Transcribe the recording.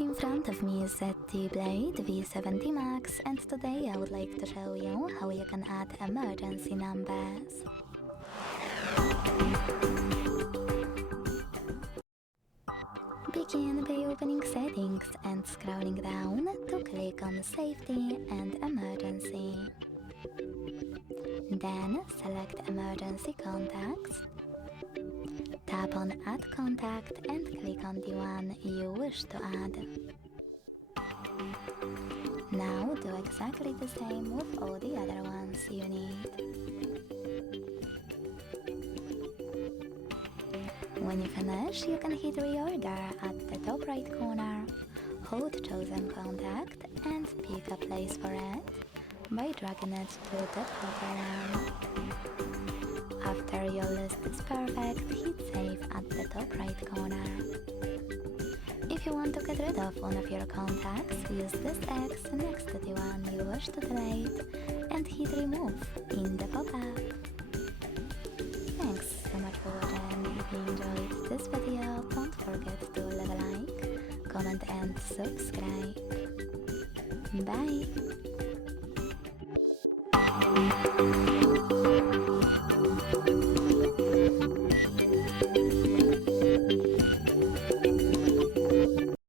In front of me is ZTE Blade V70 Max, and today I would like to show you how you can add emergency numbers. Begin by opening Settings and scrolling down to click on Safety and Emergency. Then select Emergency Contacts. Tap on Add Contact and click on the one you wish to add. Now do exactly the same with all the other ones you need. When you finish, you can hit Reorder at the top right corner, hold chosen contact and pick a place for it by dragging it to the proper one. After your list is perfect, hit Save at the top right corner. If you want to get rid of one of your contacts, use this X next to the one you wish to delete and hit Remove in the pop-up. Thanks so much for watching. If you enjoyed this video, don't forget to leave a like, comment and subscribe. Bye!